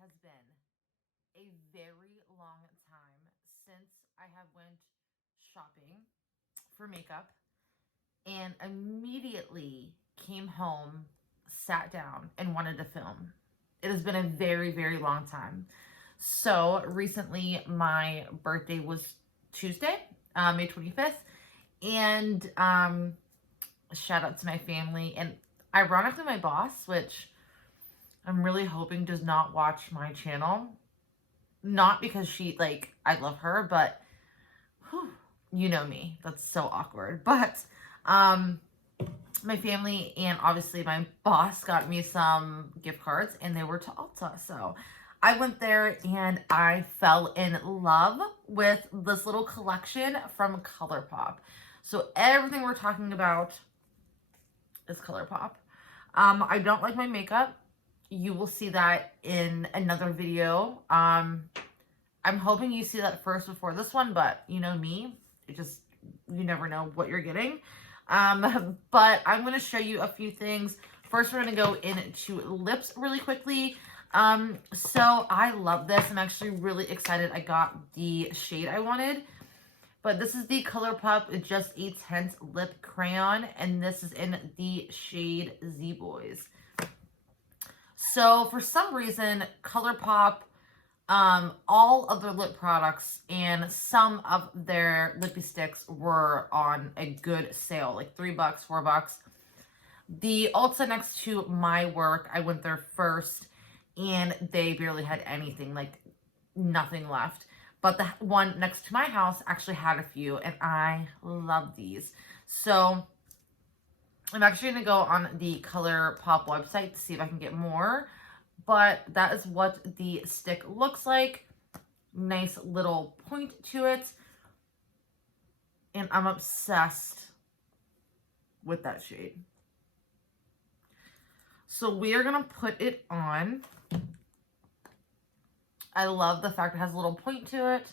has been a very long time since I have went shopping for makeup and immediately came home, sat down, and wanted to film. It has been a very, very long time. So recently, my birthday was Tuesday, May 25th, and shout out to my family and ironically my boss, which I'm really hoping does not watch my channel. Not because she, like, I love her, but whew, you know me. That's so awkward. But my family and obviously my boss got me some gift cards and they were to Ulta. So I went there and I fell in love with this little collection from ColourPop. So everything we're talking about is ColourPop. I don't like my makeup. You will see that in another video. I'm hoping you see that first before this one, but you know me, you never know what you're getting. But I'm going to show you a few things. First, we're going to go into lips really quickly. So I love this. I'm actually really excited I got the shade I wanted. But this is the ColourPop Just a Tint Lip Crayon, and this is in the shade Z Boys. So for some reason, ColourPop, all of their lip products and some of their lippy sticks were on a good sale, like $3, $4. The Ulta next to my work, I went there first, and they barely had anything, like nothing left. But the one next to my house actually had a few, and I love these. So I'm actually going to go on the ColourPop website to see if I can get more. But that is what the stick looks like. Nice little point to it. And I'm obsessed with that shade. So we are going to put it on. I love the fact it has a little point to it.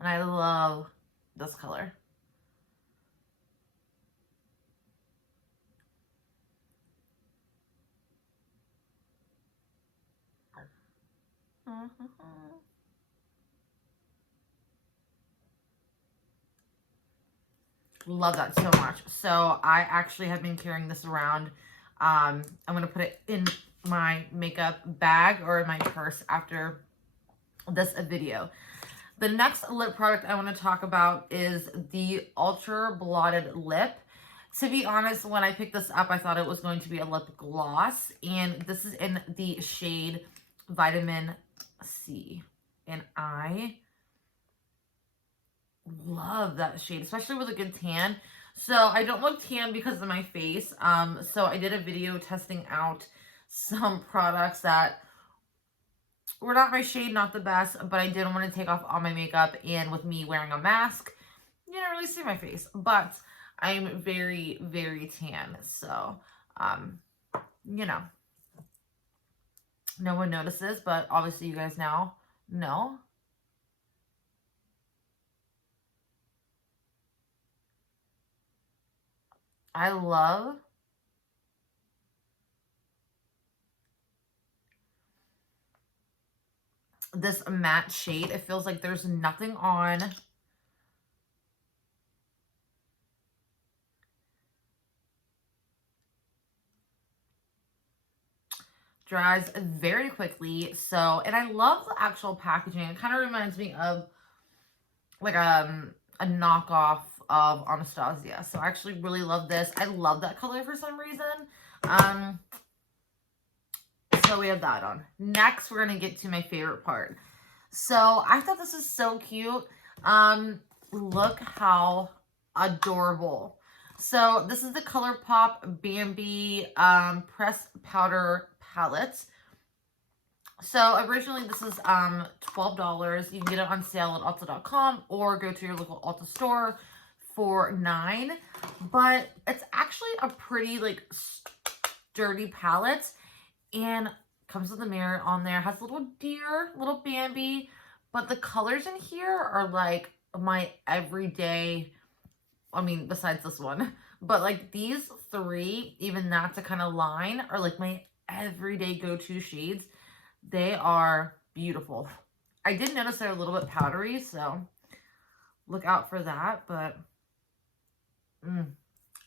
And I love this color. Love that so much. So I actually have been carrying this around. I'm going to put it in my makeup bag or in my purse after this video. The next lip product I want to talk about is the Ultra Blotted Lip. To be honest, when I picked this up, I thought it was going to be a lip gloss. And this is in the shade Vitamin C. And I love that shade, especially with a good tan. So I don't look tan because of my face. So I did a video testing out some products that were not my shade, not the best, but I didn't want to take off all my makeup, and with me wearing a mask, you don't really see my face, but I'm very, very tan. So, you know, no one notices, but obviously you guys now know. I love this matte shade. It feels like there's nothing on. Dries very quickly. So, and I love the actual packaging. It kind of reminds me of like a knockoff of Anastasia. So I actually really love this. I love that color for some reason. So we have that on. Next, we're going to get to my favorite part. So I thought this was so cute. Look how adorable. So this is the ColourPop Bambi Pressed Powder Palette. So originally this is $12. You can get it on sale at Ulta.com or go to your local Ulta store for $9. But it's actually a pretty like sturdy palette, and comes with a mirror on there. Has a little deer, little Bambi, but the colors in here are like my everyday, I mean, besides this one, But like these three, even not to kind of line, are like my everyday go-to shades. They are beautiful. I did notice they're a little bit powdery, so look out for that, but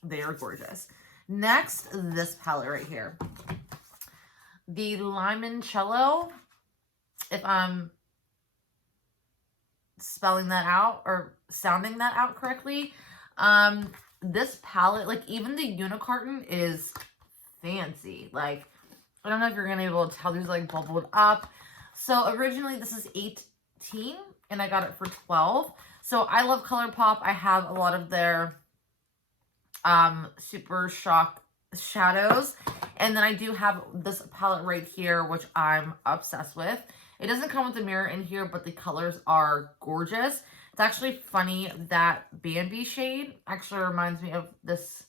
they are gorgeous. Next, this palette right here. The Limoncello, if I'm spelling that out or sounding that out correctly. This palette, like even the Unicarton is fancy. Like, I don't know if you're going to be able to tell, these like bubbled up. So originally this is 18 and I got it for 12. So I love ColourPop. I have a lot of their Super Shock shadows. And then I do have this palette right here, which I'm obsessed with. It doesn't come with a mirror in here, but the colors are gorgeous. It's actually funny that Bambi shade actually reminds me of this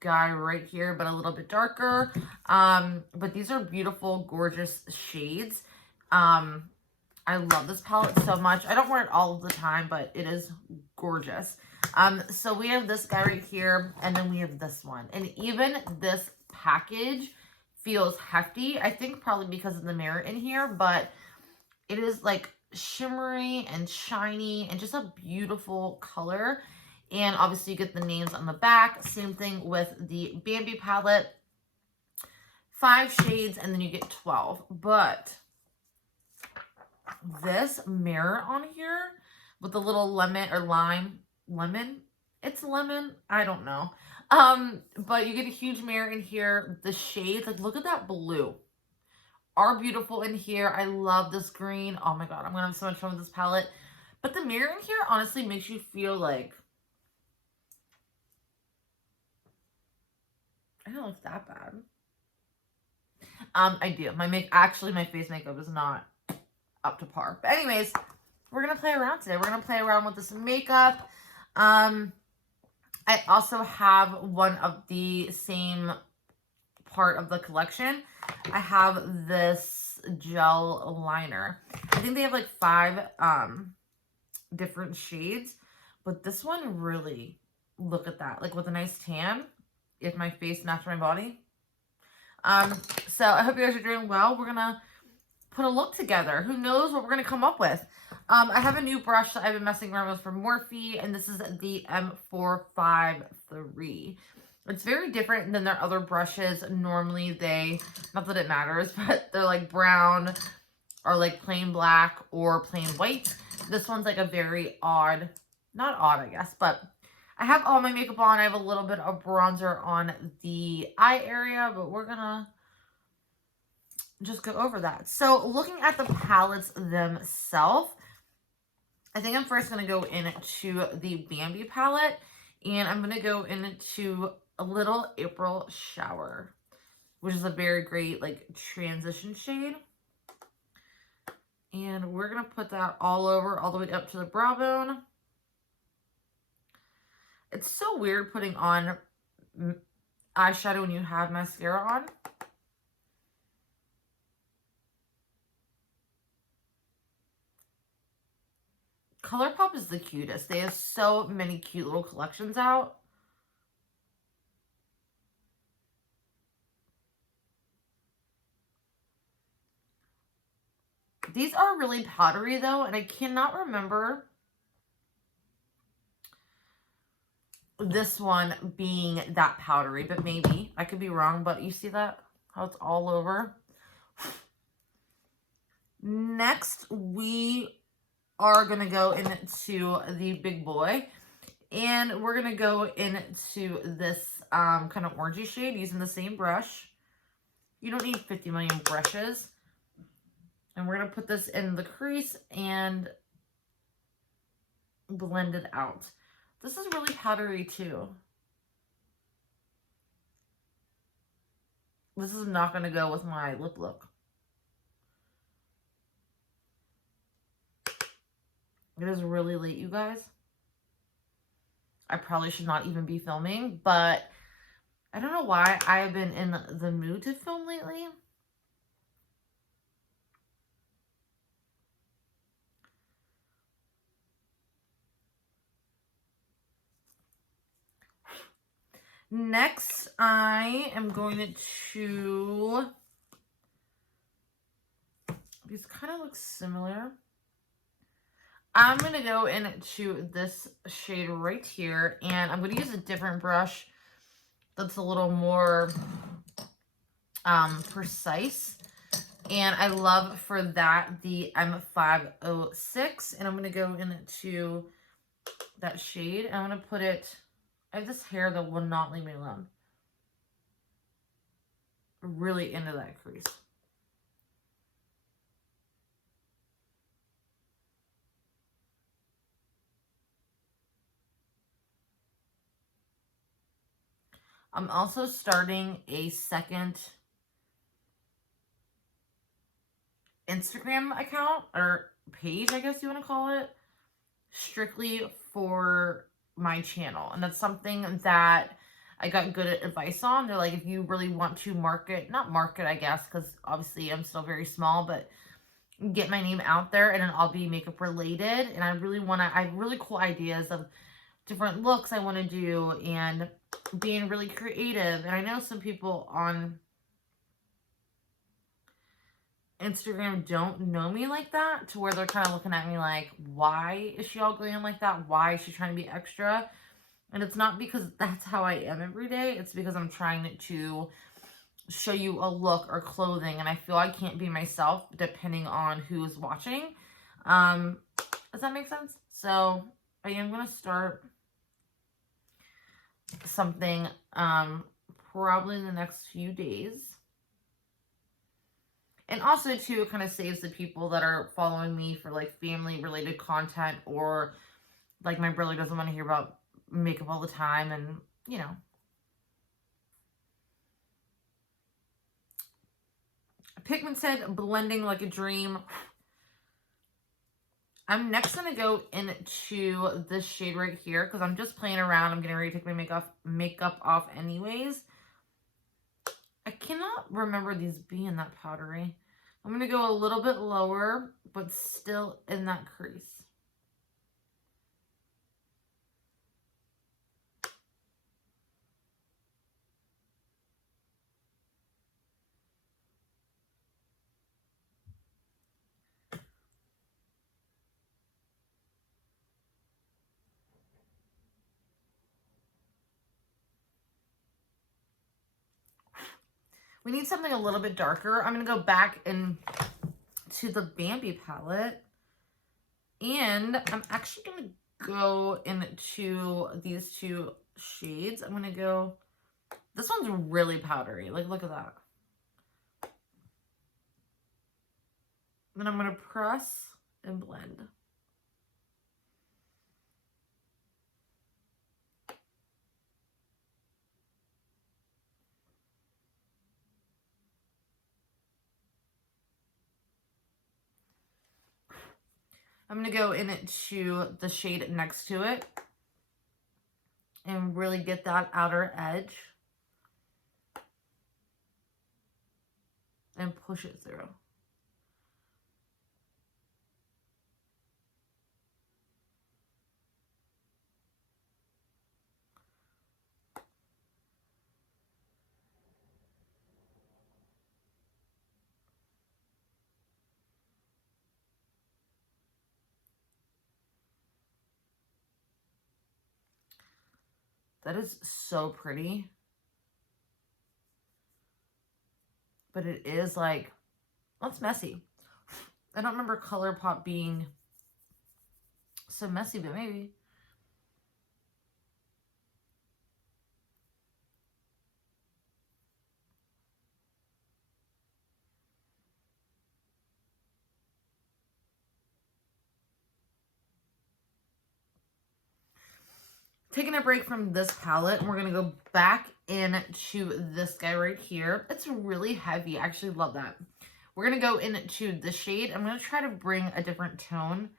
guy right here, but a little bit darker. But these are beautiful, gorgeous shades. I love this palette so much. I don't wear it all of the time, but it is gorgeous. So we have this guy right here, and then we have this one. And even this package feels hefty. I think probably because of the mirror in here, but it is like shimmery and shiny and just a beautiful color. And obviously you get the names on the back. Same thing with the Bambi palette. 5 shades, and then you get 12. But this mirror on here with the little lemon or lemon, it's lemon, I don't know. But you get a huge mirror in here. The shades, like look at that blue, are beautiful in here. I love this green. Oh my god, I'm gonna have so much fun with this palette. But the mirror in here honestly makes you feel like, I don't look that bad. I do. My face makeup is not up to par. But anyways, we're gonna play around today. We're gonna play around with this makeup. I also have one of the same part of the collection. I have this gel liner. I think they have like 5 different shades, but this one really, look at that, like with a nice tan, if my face matched my body. So I hope you guys are doing well. We're gonna put a look together. Who knows what we're gonna come up with. I have a new brush that I've been messing around with from Morphe, and this is the M453. It's very different than their other brushes. Normally they, not that it matters, but they're like brown or like plain black or plain white. This one's like a very odd, not odd I guess, but I have all my makeup on. I have a little bit of bronzer on the eye area, but we're gonna just go over that. So looking at the palettes themselves, I think I'm first going to go into the Bambi palette, and I'm going to go into a Little April Shower, which is a very great like transition shade. And we're going to put that all over, all the way up to the brow bone. It's so weird putting on eyeshadow when you have mascara on. ColourPop is the cutest. They have so many cute little collections out. These are really powdery though, and I cannot remember this one being that powdery, but maybe. I could be wrong, but you see that? How it's all over? Next, we are going to go into the big boy, and we're going to go into this kind of orangey shade using the same brush. You don't need 50 million brushes. And we're going to put this in the crease and blend it out. This is really powdery too. This is not going to go with my lip look. It is really late, you guys. I probably should not even be filming, but I don't know why I have been in the mood to film lately. Next, I am going to, these kind of look similar. I'm going to go into this shade right here, and I'm going to use a different brush that's a little more precise. And I love for that the M506, and I'm going to go into that shade, and I'm going to put it, I have this hair that will not leave me alone, really into that crease. I'm also starting a second Instagram account, or page, I guess you want to call it, strictly for my channel. And that's something that I got good advice on. They're like, if you really want to not market, I guess, because obviously I'm still very small, but get my name out there, and then I'll be makeup related. And I have really cool ideas of different looks I want to do and being really creative. And I know some people on Instagram don't know me like that, to where they're kind of looking at me like, why is she all glam like that? Why is she trying to be extra? And it's not because that's how I am every day. It's because I'm trying to show you a look or clothing, and I feel I can't be myself depending on who's watching. Does that make sense? So I am going to start something probably in the next few days. And also, too, it kind of saves the people that are following me for, like, family-related content, or, like, my brother doesn't want to hear about makeup all the time, and, you know. Pigmented Blending Like a Dream. I'm next going to go into this shade right here, because I'm just playing around. I'm getting ready to take my makeup off anyways. I cannot remember these being that powdery. I'm going to go a little bit lower, but still in that crease. We need something a little bit darker. I'm going to go back into the Bambi palette. And I'm actually going to go into these two shades. I'm going to go, this one's really powdery. Like, look at that. Then I'm going to press and blend. I'm going to go into the shade next to it and really get that outer edge and push it through. That is so pretty. But it is like, well, it's messy. I don't remember ColourPop being so messy, but maybe. Taking a break from this palette, and we're going to go back into this guy right here. It's really heavy. I actually love that. We're going to go into the shade. I'm going to try to bring a different tone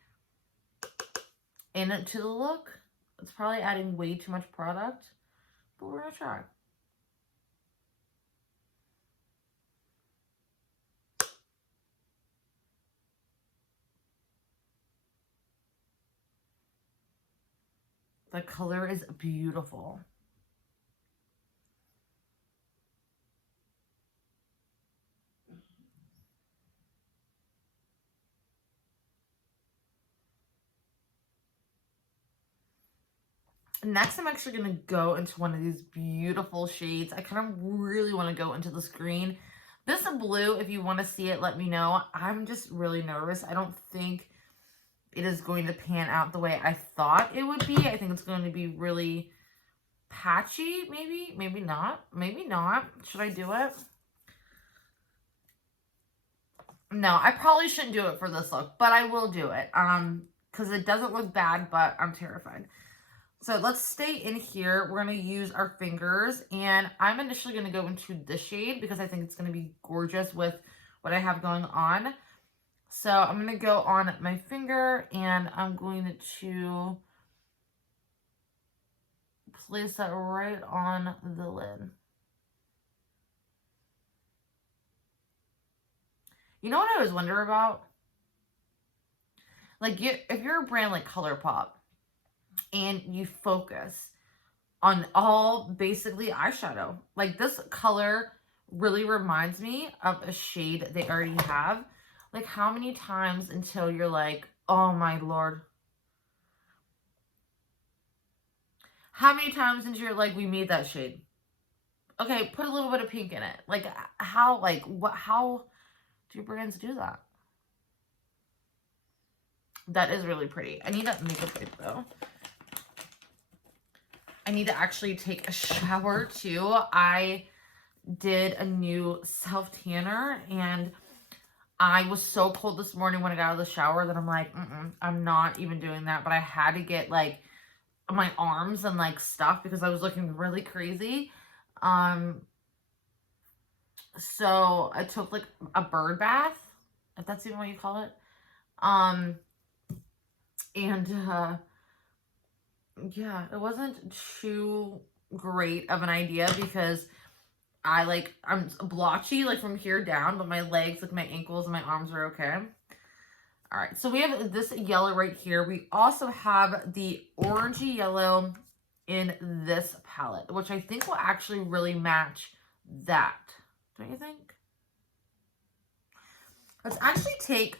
into the look. It's probably adding way too much product, but we're going to try. The color is beautiful. Next, I'm actually going to go into one of these beautiful shades. I kind of really want to go into this green. This blue, if you want to see it, let me know. I'm just really nervous. I don't think it is going to pan out the way I thought it would be. I think it's going to be really patchy, maybe. Maybe not. Maybe not. Should I do it? No, I probably shouldn't do it for this look, but I will do it. Because it doesn't look bad, but I'm terrified. So let's stay in here. We're going to use our fingers, and I'm initially going to go into this shade because I think it's going to be gorgeous with what I have going on. So I'm going to go on my finger, and I'm going to place that right on the lid. You know what I always wonder about? Like, if you're a brand like ColourPop, and you focus on all basically eyeshadow. Like, this color really reminds me of a shade they already have. Like, how many times until you're like, oh my Lord. How many times until you're like, we made that shade? Okay, put a little bit of pink in it. Like, how do brands do that? That is really pretty. I need that makeup wipe though. I need to actually take a shower too. I did a new self-tanner and I was so cold this morning when I got out of the shower that I'm like, I'm not even doing that. But I had to get like my arms and like stuff because I was looking really crazy. So I took like a bird bath, if that's even what you call it. Yeah, it wasn't too great of an idea because I'm blotchy like from here down, but my legs, like my ankles and my arms are okay. All right, so we have this yellow right here. We also have the orangey yellow in this palette, which I think will actually really match that. Don't you think? Let's actually take,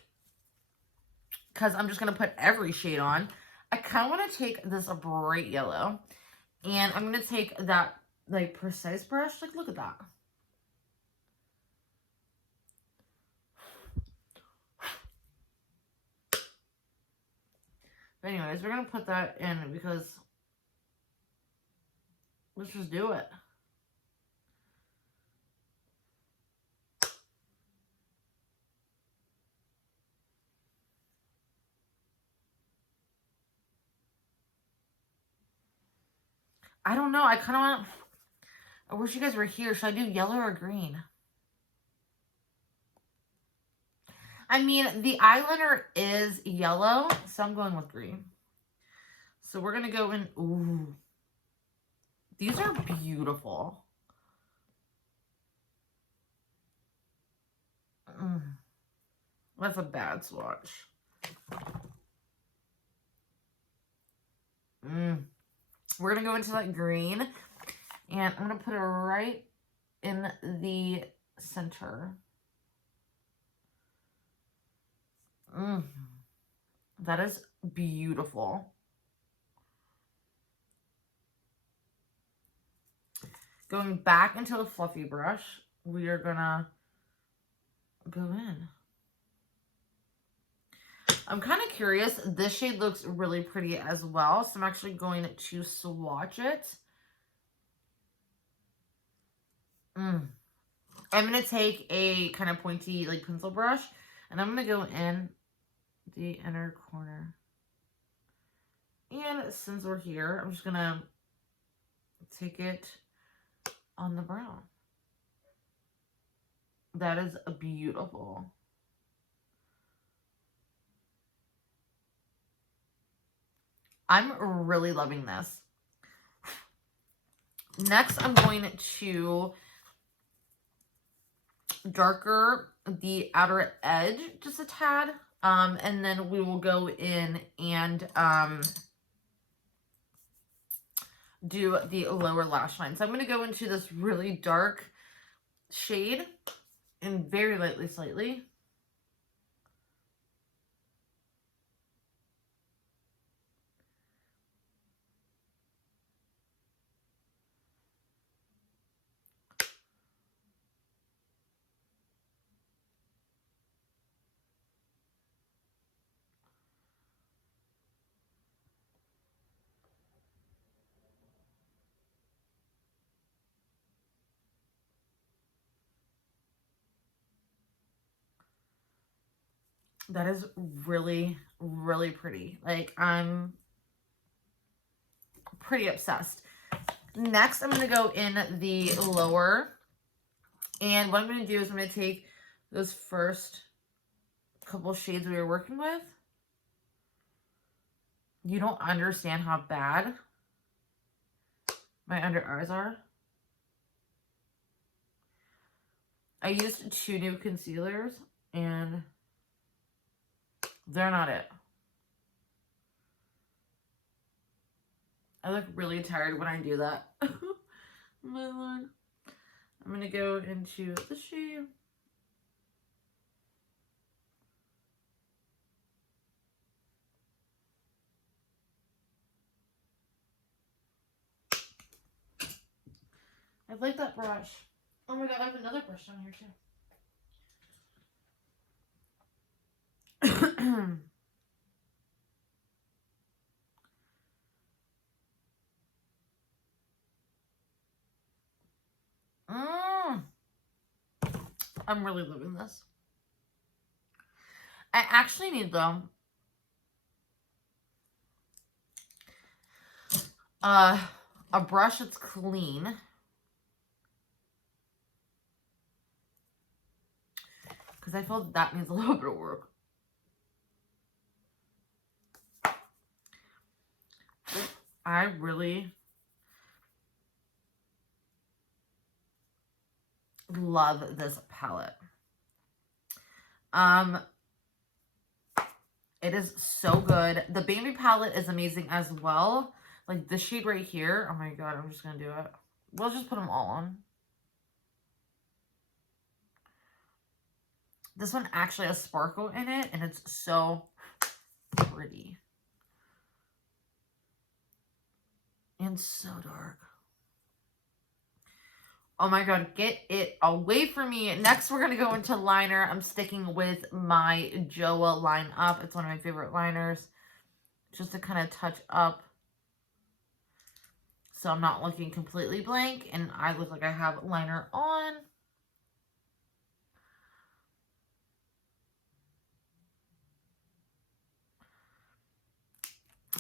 because I'm just going to put every shade on, I kind of want to take this bright yellow, and I'm going to take that, like, Precise brush. Like, look at that. But anyways, we're going to put that in because let's just do it. I don't know. I kind of want... I wish you guys were here. Should I do yellow or green? I mean, the eyeliner is yellow, so I'm going with green. So we're going to go in... Ooh. These are beautiful. That's a bad swatch. We're going to go into that green. And I'm going to put it right in the center. That is beautiful. Going back into the fluffy brush, we are going to go in. I'm kind of curious. This shade looks really pretty as well, so I'm actually going to swatch it. I'm going to take a kind of pointy like pencil brush, and I'm going to go in the inner corner. And since we're here, I'm just going to take it on the brown. That is beautiful. I'm really loving this. Next, I'm going to darker the outer edge just a tad. And then we will go in and do the lower lash line. So I'm going to go into this really dark shade and very lightly, slightly. That is really, really pretty. Like, I'm pretty obsessed. Next, I'm going to go in the lower. And what I'm going to do is I'm going to take those first couple shades we were working with. You don't understand how bad my under eyes are. I used 2 new concealers, and they're not it. I look really tired when I do that. My Lord. I'm going to go into the shade. I like that brush. Oh my god, I have another brush down here too. I'm really loving this. I actually need, though, a brush that's clean. Because I feel that needs a little bit of work. I really love this palette. It is so good. The Bambi palette is amazing as well. Like this shade right here. Oh my god, I'm just going to do it. We'll just put them all on. This one actually has sparkle in it, and it's so pretty. And so dark. Oh my god, get it away from me. Next, we're going to go into liner. I'm sticking with my Joa Line Up. It's one of my favorite liners. Just to kind of touch up, so I'm not looking completely blank and I look like I have liner on.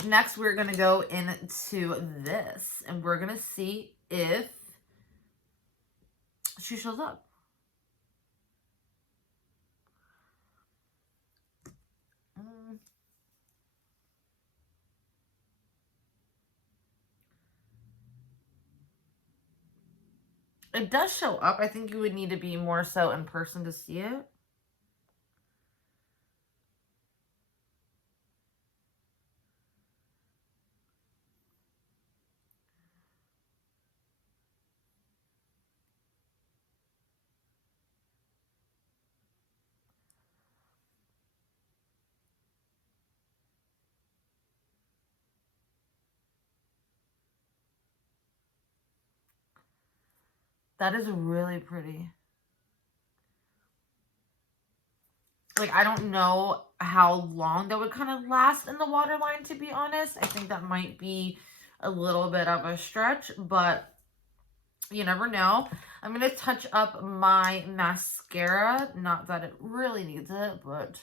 Next, we're going to go into this, and we're going to see if she shows up. It does show up. I think you would need to be more so in person to see it. That is really pretty. Like, I don't know how long that would kind of last in the waterline, to be honest. I think that might be a little bit of a stretch, but you never know. I'm going to touch up my mascara. Not that it really needs it, but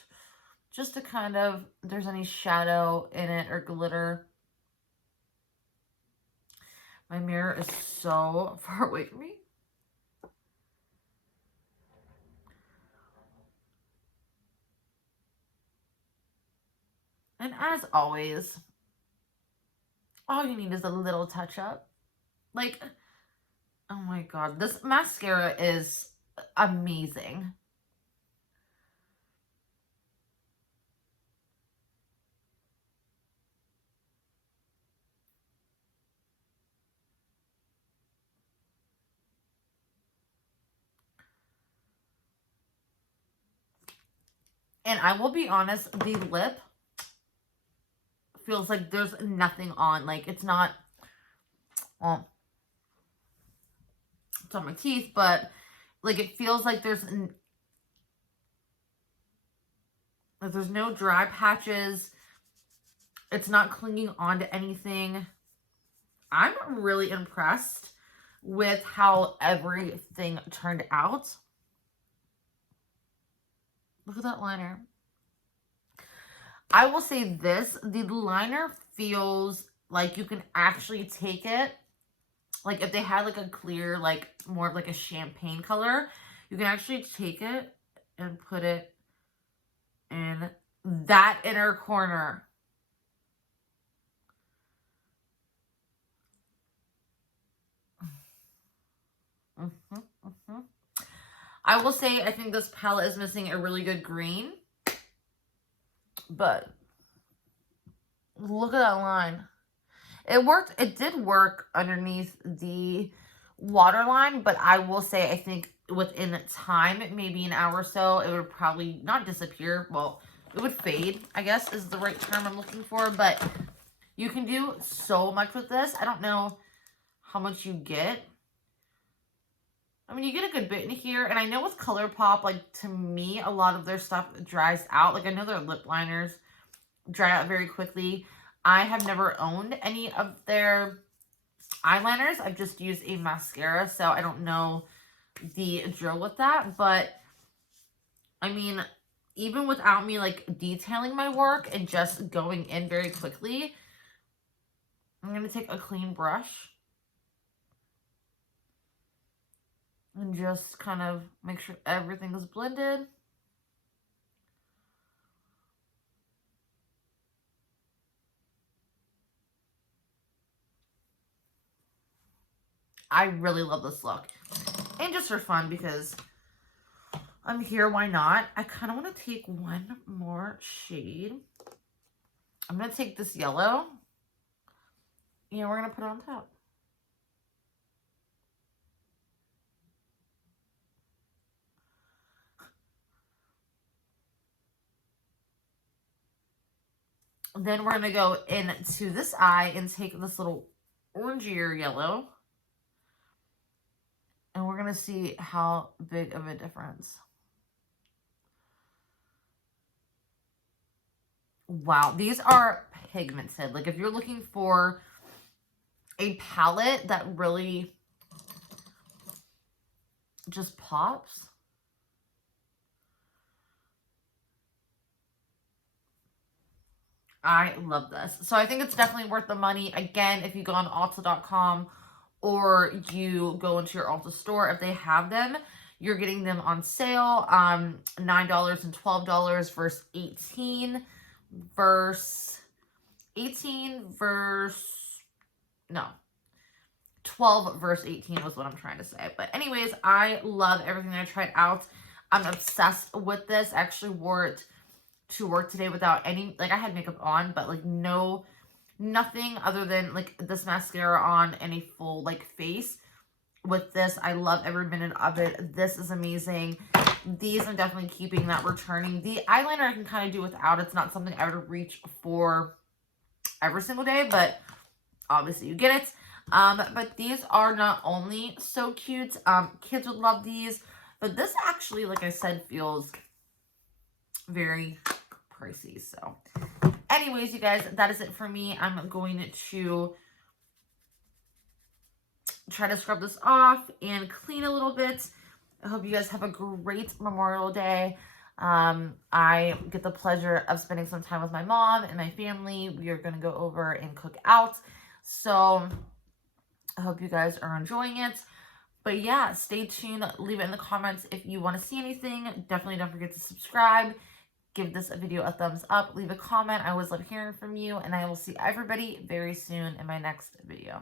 just to kind of, if there's any shadow in it or glitter. My mirror is so far away from me. And as always, all you need is a little touch up. Like, oh my god, this mascara is amazing. And I will be honest, the lip feels like there's nothing on. Like, it's not, well, it's on my teeth, but like it feels like there's no dry patches. It's not clinging onto anything. I'm really impressed with how everything turned out. Look at that liner. I will say this, the liner feels like you can actually take it, like if they had like a clear, like more of like a champagne color, you can actually take it and put it in that inner corner. I will say I think this palette is missing a really good green, but look at that line. It worked. It did work underneath the waterline, but I will say I think within time, maybe an hour or so, it would probably not disappear. Well, it would fade, I guess is the right term I'm looking for, but you can do so much with this. I don't know how much you get. I mean, you get a good bit in here, and I know with ColourPop, like, to me, a lot of their stuff dries out. Like, I know their lip liners dry out very quickly. I have never owned any of their eyeliners. I've just used a mascara, so I don't know the drill with that. But, I mean, even without me, like, detailing my work and just going in very quickly, I'm going to take a clean brush and just kind of make sure everything is blended. I really love this look. And just for fun, because I'm here, why not? I kind of want to take one more shade. I'm going to take this yellow. And we're going to put it on top. Then we're going to go into this eye and take this little orangier yellow. And we're going to see how big of a difference. Wow, these are pigmented. Like, if you're looking for a palette that really just pops. I love this. So I think it's definitely worth the money. Again, if you go on Ulta.com or you go into your Ulta store, if they have them, you're getting them on sale. $9 and $12 versus 18 versus 12 versus 18 was what I'm trying to say. But anyways, I love everything that I tried out. I'm obsessed with this. I actually wore it to work today without any, like, I had makeup on, but like nothing other than like this mascara on and a full like face. With this, I love every minute of it. This is amazing. These I'm definitely keeping, that returning. The eyeliner I can kind of do without. It's not something I would reach for every single day, but obviously you get it. But these are not only so cute, kids would love these, but this actually, like I said, feels very pricey. So anyways, you guys, that is it for me. I'm going to try to scrub this off and clean a little bit. I hope you guys have a great Memorial Day. I get the pleasure of spending some time with my mom and my family. We are going to go over and cook out. So I hope you guys are enjoying it. But yeah, stay tuned. Leave it in the comments if you want to see anything. Definitely don't forget to subscribe. Give this video a thumbs up. Leave a comment. I always love hearing from you. And I will see everybody very soon in my next video.